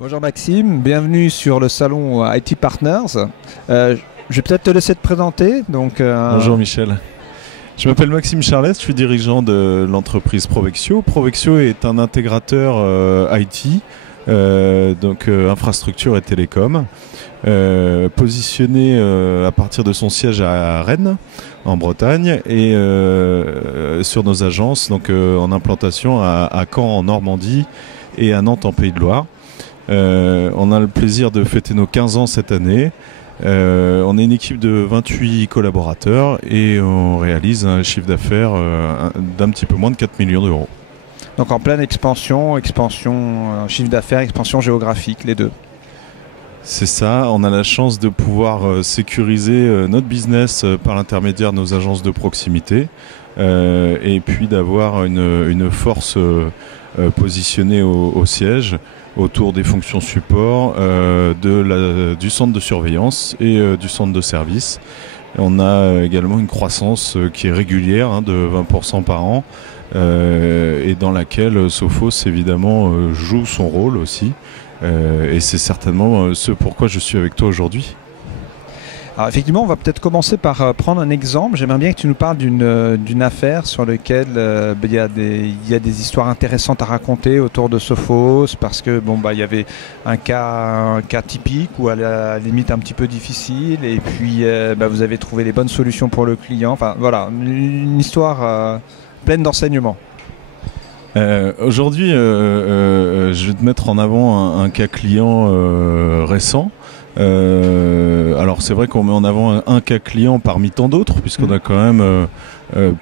Bonjour Maxime, bienvenue sur le salon IT Partners. Je vais peut-être te laisser te présenter. Bonjour Michel. Je m'appelle Maxime Charles, je suis dirigeant de l'entreprise Provexio. Provexio est un intégrateur IT, infrastructure et télécom, positionné à partir de son siège à Rennes, en Bretagne, et sur nos agences en implantation à Caen en Normandie et à Nantes en Pays de Loire. On a le plaisir de fêter nos 15 ans cette année. On est une équipe de 28 collaborateurs et on réalise un chiffre d'affaires d'un petit peu moins de 4 millions d'euros. Donc en pleine expansion, chiffre d'affaires, expansion géographique, les deux. C'est ça, on a la chance de pouvoir sécuriser notre business par l'intermédiaire de nos agences de proximité et puis d'avoir une force positionnée au siège autour des fonctions support du centre de surveillance et du centre de service. On a également une croissance qui est régulière de 20% par an et dans laquelle Sophos évidemment joue son rôle aussi. Et c'est certainement ce pourquoi je suis avec toi aujourd'hui. Alors effectivement, on va peut-être commencer par prendre un exemple. J'aimerais bien que tu nous parles d'une affaire sur laquelle il y a des histoires intéressantes à raconter autour de Sophos, parce que il y avait un cas typique ou à la limite un petit peu difficile, et puis vous avez trouvé les bonnes solutions pour le client. Enfin voilà, une histoire pleine d'enseignements. Aujourd'hui, je vais te mettre en avant un cas client récent. Alors c'est vrai qu'on met en avant un cas client parmi tant d'autres, puisqu'on a quand même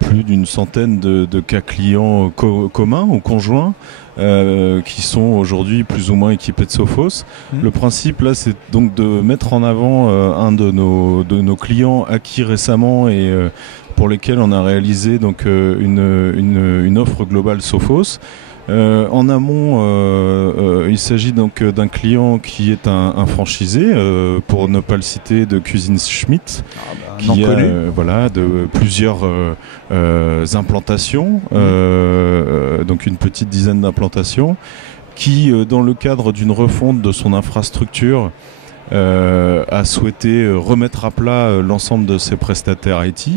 plus d'une centaine de cas clients communs ou conjoints qui sont aujourd'hui plus ou moins équipés de Sophos. Le principe là, c'est donc de mettre en avant un de nos clients acquis récemment et pour lesquels on a réalisé une offre globale Sophos. En amont, il s'agit donc d'un client qui est un franchisé, pour ne pas le citer, de Cuisine Schmitt, qui a de plusieurs implantations, donc une petite dizaine d'implantations, qui, dans le cadre d'une refonte de son infrastructure, a souhaité remettre à plat l'ensemble de ses prestataires IT.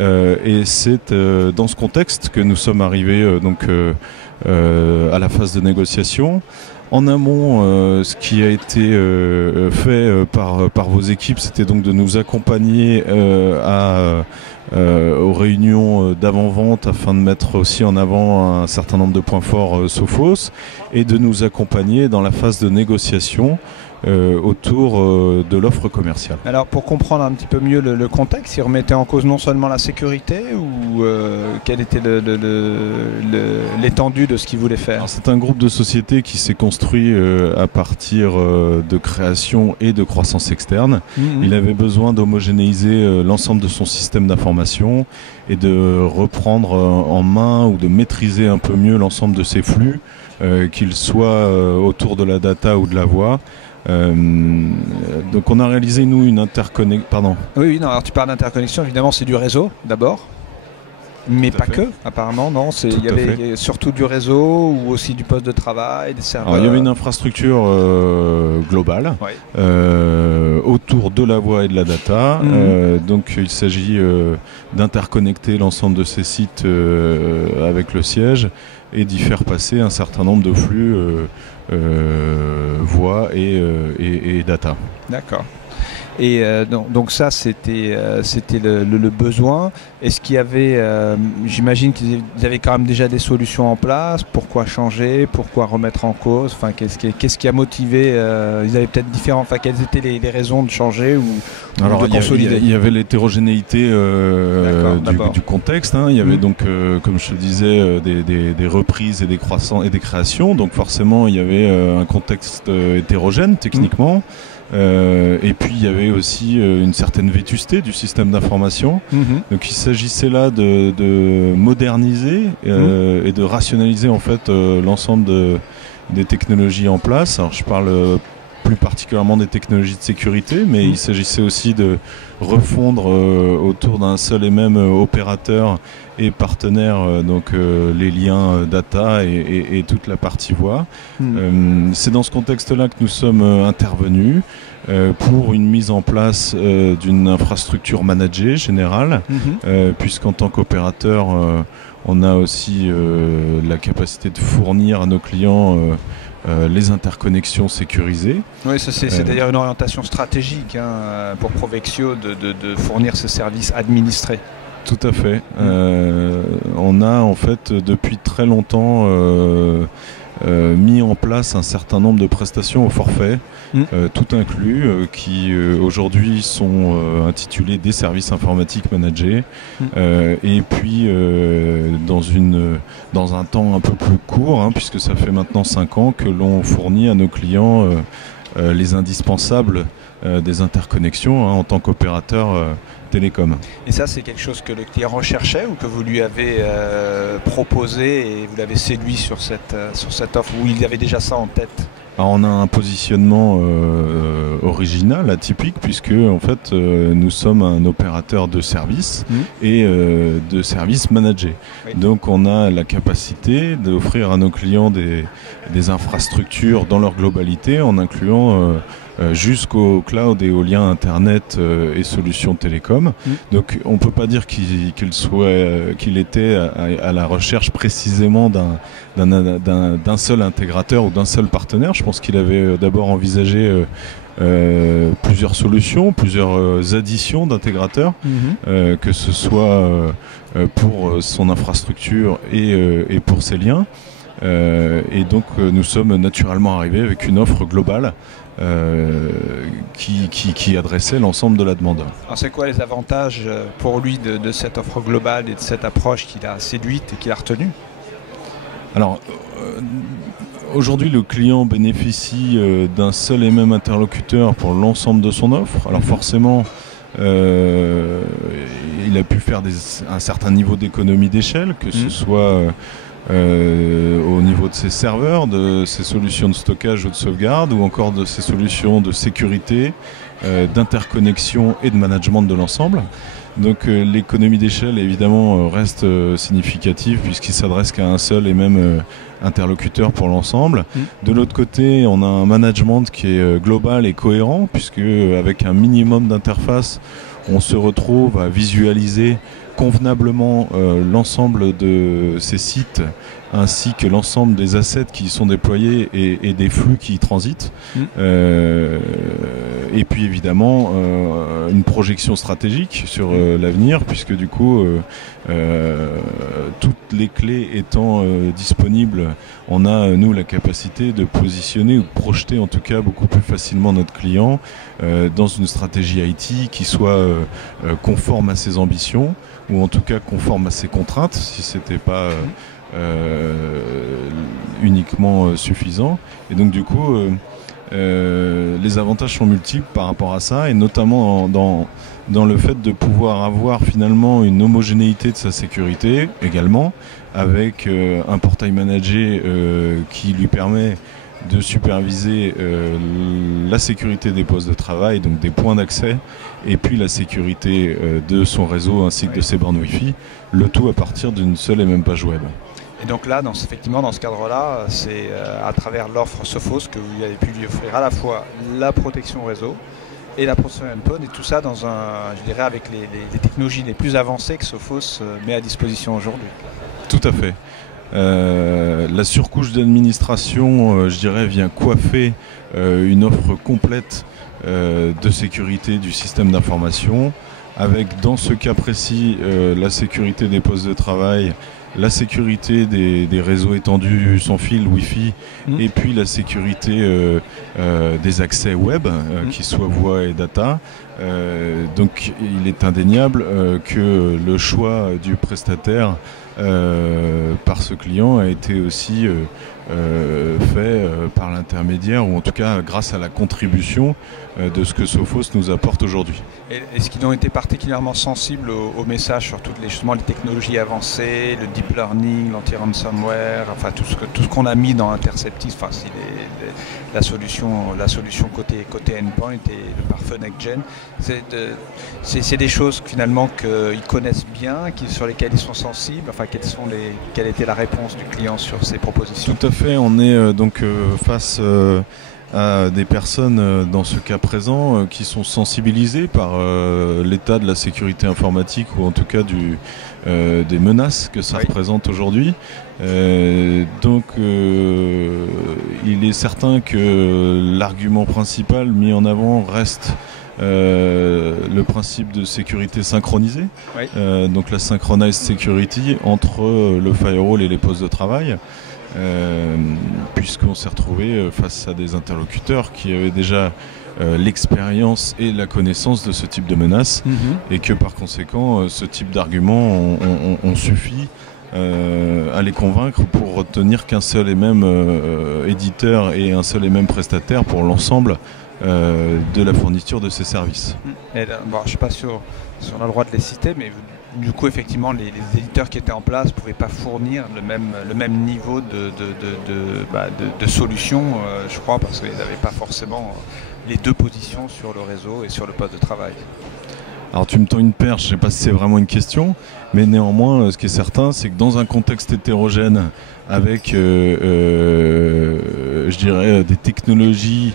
Et c'est dans ce contexte que nous sommes arrivés à la phase de négociation. En amont, ce qui a été fait par vos équipes, c'était donc de nous accompagner aux réunions d'avant-vente afin de mettre aussi en avant un certain nombre de points forts Sophos et de nous accompagner dans la phase de négociation autour de l'offre commerciale. Alors pour comprendre un petit peu mieux le contexte, il remettait en cause non seulement la sécurité ou quelle était l'étendue de ce qu'il voulait faire? C'est un groupe de sociétés qui s'est construit à partir de création et de croissance externe. Il avait besoin d'homogénéiser l'ensemble de son système d'information et de reprendre en main ou de maîtriser un peu mieux l'ensemble de ses flux, qu'ils soient autour de la data ou de la voix. Donc on a réalisé nous une interconnexion. Pardon. Oui, non, alors tu parles d'interconnexion, évidemment c'est du réseau d'abord, mais pas que, apparemment, non, il y avait surtout du réseau ou aussi du poste de travail, des serveurs. Alors, il y avait une infrastructure globale autour de la voix et de la data. Donc il s'agit d'interconnecter l'ensemble de ces sites avec le siège et d'y faire passer un certain nombre de flux voix et data. D'accord. Et donc ça, c'était le besoin. Est-ce qu'il y avait, j'imagine qu'ils avaient quand même déjà des solutions en place. Pourquoi changer? Pourquoi remettre en cause? Enfin, qu'est-ce qui a motivé? Ils avaient peut-être différents. Enfin, quelles étaient les raisons de changer ou de consolider? Il y avait l'hétérogénéité du contexte. Il y avait donc, comme je te disais, des reprises et des créations. Donc forcément, il y avait un contexte hétérogène techniquement. Et puis il y avait aussi une certaine vétusté du système d'information. Donc il s'agissait là de moderniser et de rationaliser en fait l'ensemble des technologies en place. Alors je parle plus particulièrement des technologies de sécurité, mais il s'agissait aussi de refondre autour d'un seul et même opérateur et partenaire, donc les liens data et toute la partie voix. C'est dans ce contexte-là que nous sommes intervenus pour une mise en place d'une infrastructure managée générale, puisqu'en tant qu'opérateur, on a aussi la capacité de fournir à nos clients les interconnexions sécurisées. Oui, ça c'est d'ailleurs une orientation stratégique pour Provexio de fournir ces services administrés. Tout à fait. On a en fait depuis très longtemps mis en place un certain nombre de prestations au forfait, tout inclus, qui aujourd'hui sont intitulées des services informatiques managés, et puis dans un temps un peu plus court, puisque ça fait maintenant 5 ans que l'on fournit à nos clients les indispensables des interconnexions en tant qu'opérateur télécom. Et ça, c'est quelque chose que le client recherchait ou que vous lui avez proposé et vous l'avez séduit sur cette offre, ou il avait déjà ça en tête? Alors, on a un positionnement original, atypique, puisque en fait nous sommes un opérateur de services et de services managés. Oui. Donc on a la capacité d'offrir à nos clients des infrastructures dans leur globalité, en incluant jusqu'au cloud et aux liens internet et solutions télécom. Donc on ne peut pas dire qu'il était à la recherche précisément d'un seul intégrateur ou d'un seul partenaire. Je pense qu'il avait d'abord envisagé plusieurs solutions, plusieurs additions d'intégrateurs, que ce soit pour son infrastructure et pour ses liens. Et donc nous sommes naturellement arrivés avec une offre globale qui adressait l'ensemble de la demande. Alors c'est quoi les avantages pour lui de cette offre globale et de cette approche qu'il a séduite et qu'il a retenue? Alors aujourd'hui le client bénéficie d'un seul et même interlocuteur pour l'ensemble de son offre. Alors forcément il a pu faire un certain niveau d'économie d'échelle, que ce soit au niveau de ses serveurs, de ses solutions de stockage ou de sauvegarde, ou encore de ses solutions de sécurité, d'interconnexion et de management de l'ensemble. Donc l'économie d'échelle évidemment reste significative, puisqu'il s'adresse qu'à un seul et même interlocuteur pour l'ensemble. De l'autre côté, on a un management qui est global et cohérent, puisque avec un minimum d'interface, on se retrouve à visualiser convenablement l'ensemble de ces sites ainsi que l'ensemble des assets qui y sont déployés et des flux qui y transitent. Et puis évidemment une projection stratégique sur l'avenir, puisque du coup toutes les clés étant disponibles, on a nous la capacité de positionner ou de projeter en tout cas beaucoup plus facilement notre client dans une stratégie IT qui soit conforme à ses ambitions, ou en tout cas conforme à ses contraintes, si c'était pas uniquement suffisant. Et donc du coup les avantages sont multiples par rapport à ça, et notamment dans le fait de pouvoir avoir finalement une homogénéité de sa sécurité également, avec un portail managé qui lui permet de superviser la sécurité des postes de travail, donc des points d'accès, et puis la sécurité de son réseau ainsi que de ses bornes Wi-Fi, le tout à partir d'une seule et même page web. Et donc là, effectivement, dans ce cadre-là, c'est à travers l'offre Sophos que vous avez pu lui offrir à la fois la protection réseau et la protection endpoint, et tout ça avec les technologies les plus avancées que Sophos met à disposition aujourd'hui. Tout à fait. La surcouche d'administration, je dirais, vient coiffer une offre complète de sécurité du système d'information, avec dans ce cas précis la sécurité des postes de travail, la sécurité des réseaux étendus sans fil Wi-Fi, et puis la sécurité des accès web, qu'ils soient voix et data. Donc il est indéniable que le choix du prestataire par ce client a été aussi fait par l'intermédiaire, ou en tout cas grâce à la contribution de ce que Sophos nous apporte aujourd'hui. Est-ce qu'ils ont été particulièrement sensibles au message sur toutes justement les technologies avancées, le deep learning, l'anti-ransomware, enfin tout ce qu'on a mis dans Interceptis, enfin la solution côté endpoint et le pare-feu next-gen, c'est des choses finalement qu'ils connaissent bien, sur lesquelles ils sont sensibles. Enfin, quelle était la réponse du client sur ces propositions? Tout à fait, on est donc face à des personnes dans ce cas présent qui sont sensibilisées par l'état de la sécurité informatique, ou en tout cas des menaces que ça représente aujourd'hui. Donc il est certain que l'argument principal mis en avant reste le principe de sécurité synchronisée, donc la synchronized security entre le firewall et les postes de travail. Puisqu'on s'est retrouvé face à des interlocuteurs qui avaient déjà l'expérience et la connaissance de ce type de menaces, et que par conséquent ce type d'arguments ont suffi à les convaincre pour retenir qu'un seul et même éditeur et un seul et même prestataire pour l'ensemble de la fourniture de ces services. Et là, bon, je ne sais pas si on a le droit de les citer, mais du coup, effectivement, les éditeurs qui étaient en place ne pouvaient pas fournir le même niveau de solutions, je crois, parce qu'ils n'avaient pas forcément les deux positions sur le réseau et sur le poste de travail. Alors tu me tends une perche, je ne sais pas si c'est vraiment une question, mais néanmoins, ce qui est certain, c'est que dans un contexte hétérogène, avec, je dirais, des technologies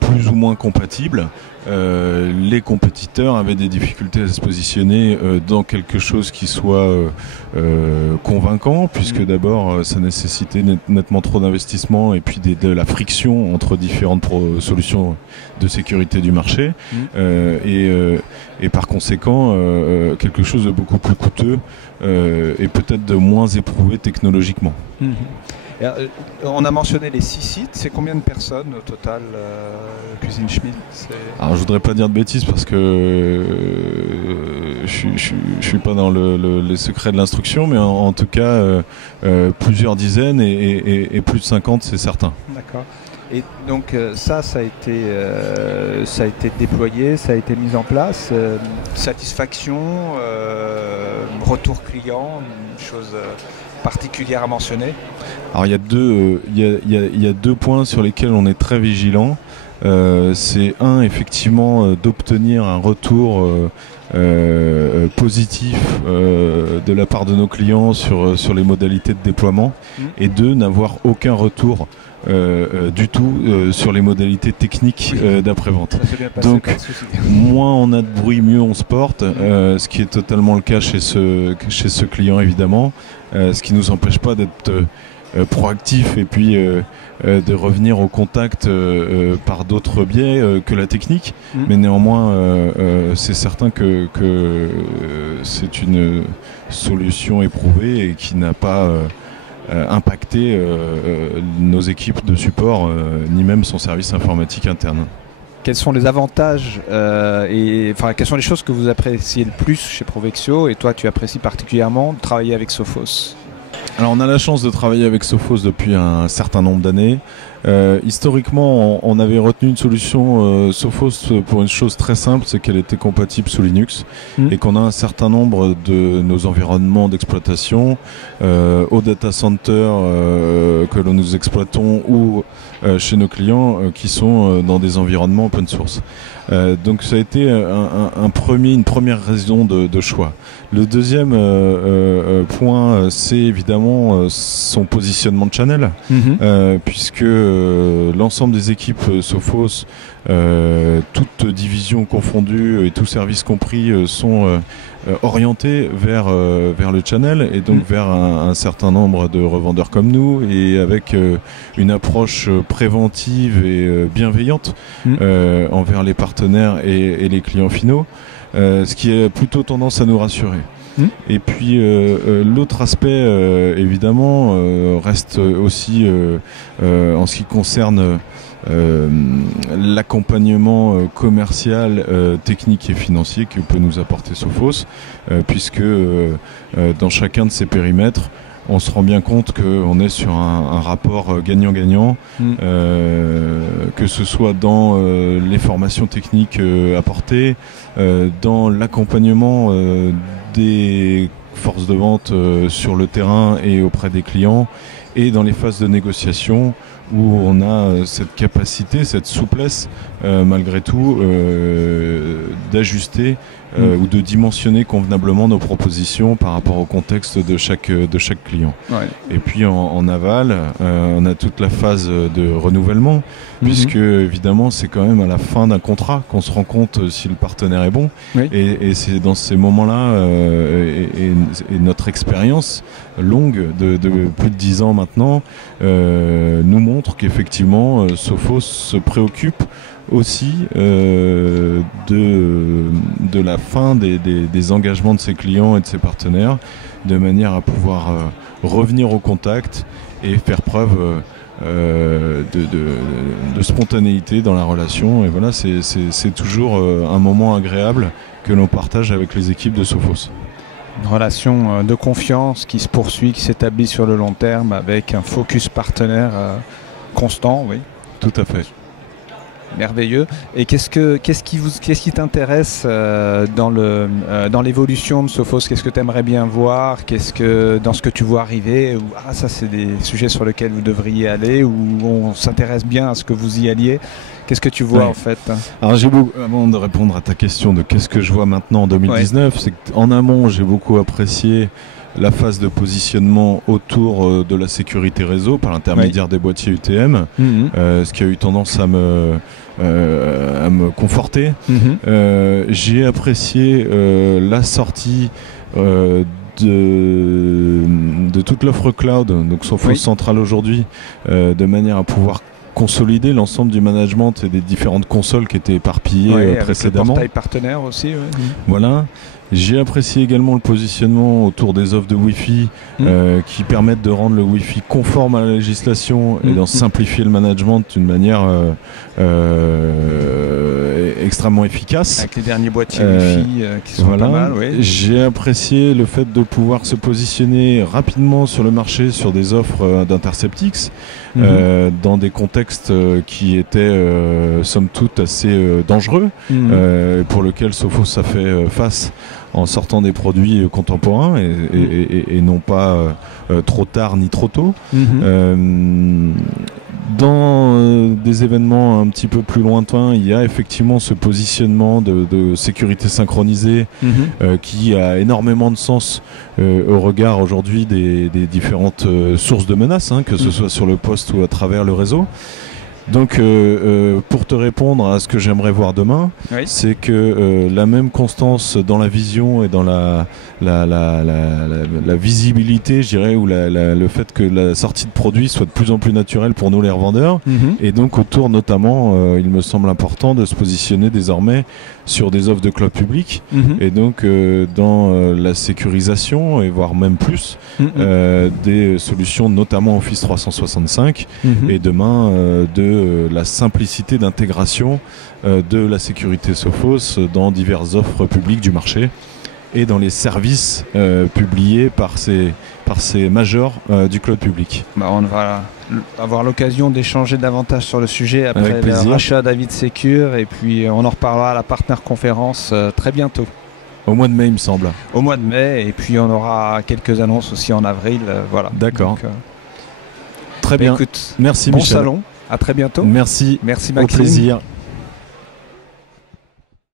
plus ou moins compatibles, les compétiteurs avaient des difficultés à se positionner dans quelque chose qui soit convaincant, puisque d'abord ça nécessitait nettement trop d'investissement et puis de la friction entre différentes solutions de sécurité du marché, et par conséquent quelque chose de beaucoup plus coûteux et peut-être de moins éprouvé technologiquement. On a mentionné les 6 sites, c'est combien de personnes au total, Cuisine Schmidt? Alors je voudrais pas dire de bêtises parce que je suis pas dans les secrets de l'instruction, mais en tout cas plusieurs dizaines et plus de 50, c'est certain. D'accord. Et donc ça a été déployé, ça a été mis en place. Satisfaction, retour client, une chose particulière à mentionner? Alors il y a deux points sur lesquels on est très vigilant. C'est effectivement d'obtenir un retour positif de la part de nos clients sur les modalités de déploiement, et deux, n'avoir aucun retour du tout sur les modalités techniques d'après-vente. Donc moins on a de bruit, mieux on se porte, ce qui est totalement le cas chez ce client évidemment, ce qui ne nous empêche pas d'être proactif et puis de revenir au contact par d'autres biais que la technique, mais néanmoins c'est certain que c'est une solution éprouvée et qui n'a pas impacté nos équipes de support ni même son service informatique interne. Quels sont les avantages quelles sont les choses que vous appréciez le plus chez Provexio, et toi tu apprécies particulièrement de travailler avec Sophos? Alors on a la chance de travailler avec Sophos depuis un certain nombre d'années. Historiquement, on avait retenu une solution Sophos pour une chose très simple, c'est qu'elle était compatible sous Linux, et qu'on a un certain nombre de nos environnements d'exploitation au data center que nous exploitons ou chez nos clients qui sont dans des environnements open source. Donc ça a été une première raison de choix. Le deuxième point, c'est évidemment son positionnement de channel, puisque l'ensemble des équipes Sophos, toutes divisions confondues et tous services compris, sont orientés vers le channel, et donc vers un certain nombre de revendeurs comme nous, et avec une approche préventive et bienveillante envers les partenaires et les clients finaux, ce qui a plutôt tendance à nous rassurer. Et puis l'autre aspect évidemment reste aussi en ce qui concerne l'accompagnement commercial, technique et financier que peut nous apporter Sophos, puisque dans chacun de ces périmètres on se rend bien compte qu'on est sur un rapport gagnant-gagnant, que ce soit dans les formations techniques apportées, dans l'accompagnement des forces de vente sur le terrain et auprès des clients, et dans les phases de négociation où on a cette capacité, cette souplesse malgré tout d'ajuster ou de dimensionner convenablement nos propositions par rapport au contexte de chaque client. Ouais. Et puis en aval, on a toute la phase de renouvellement, puisque évidemment c'est quand même à la fin d'un contrat qu'on se rend compte si le partenaire est bon. Oui. Et c'est dans ces moments-là et notre expérience longue de plus de 10 ans maintenant nous montre qu'effectivement Sophos se préoccupe aussi de la fin des engagements de ses clients et de ses partenaires, de manière à pouvoir revenir au contact et faire preuve de spontanéité dans la relation. Et voilà, c'est toujours un moment agréable que l'on partage avec les équipes de Sophos. Une relation de confiance qui se poursuit, qui s'établit sur le long terme avec un focus partenaire constant, oui. Tout à fait. Merveilleux. Et qu'est-ce qui t'intéresse dans l'évolution de Sophos? Qu'est-ce que tu aimerais bien voir? Dans ce que tu vois arriver, ça c'est des sujets sur lesquels vous devriez aller, ou on s'intéresse bien à ce que vous y alliez? Qu'est-ce que tu vois en fait? Alors avant de répondre à ta question de qu'est-ce que je vois maintenant en 2019, c'est qu'en amont j'ai beaucoup apprécié la phase de positionnement autour de la sécurité réseau par l'intermédiaire des boîtiers UTM, ce qui a eu tendance à me conforter. J'ai apprécié la sortie de toute l'offre cloud, donc Sophos Central aujourd'hui, de manière à pouvoir consolider l'ensemble du management et des différentes consoles qui étaient éparpillées précédemment. Avec le portail partenaire aussi. Voilà. J'ai apprécié également le positionnement autour des offres de Wi-Fi qui permettent de rendre le Wi-Fi conforme à la législation et d'en simplifier le management d'une manière extrêmement efficace. Avec les derniers boîtiers Wi-Fi qui sont pas mal. Oui. J'ai apprécié le fait de pouvoir se positionner rapidement sur le marché sur des offres d'Interceptix dans des contextes qui étaient somme toute assez dangereux, pour lesquels Sophos a fait face en sortant des produits contemporains et non pas trop tard ni trop tôt. Dans des événements un petit peu plus lointains, il y a effectivement ce positionnement de sécurité synchronisée qui a énormément de sens au regard aujourd'hui des différentes sources de menaces, que ce soit sur le poste ou à travers le réseau. Donc pour te répondre à ce que j'aimerais voir demain, c'est que la même constance dans la vision et dans la visibilité, je dirais, ou le fait que la sortie de produits soit de plus en plus naturelle pour nous les revendeurs, et donc autour notamment, il me semble important de se positionner désormais sur des offres de cloud public, et donc dans la sécurisation, et voire même plus, des solutions notamment Office 365, et demain de la simplicité d'intégration de la sécurité Sophos dans diverses offres publiques du marché et dans les services publiés par ces majors du cloud public. On va avoir l'occasion d'échanger davantage sur le sujet après le rachat d'Avid Secure, et puis on en reparlera à la Partner Conférence très bientôt. Au mois de mai, il me semble. Au mois de mai, et puis on aura quelques annonces aussi en avril. Voilà. D'accord. Très bien. Écoute, merci bon Michel. Salon. À très bientôt. Merci. Merci Maxime. Au plaisir.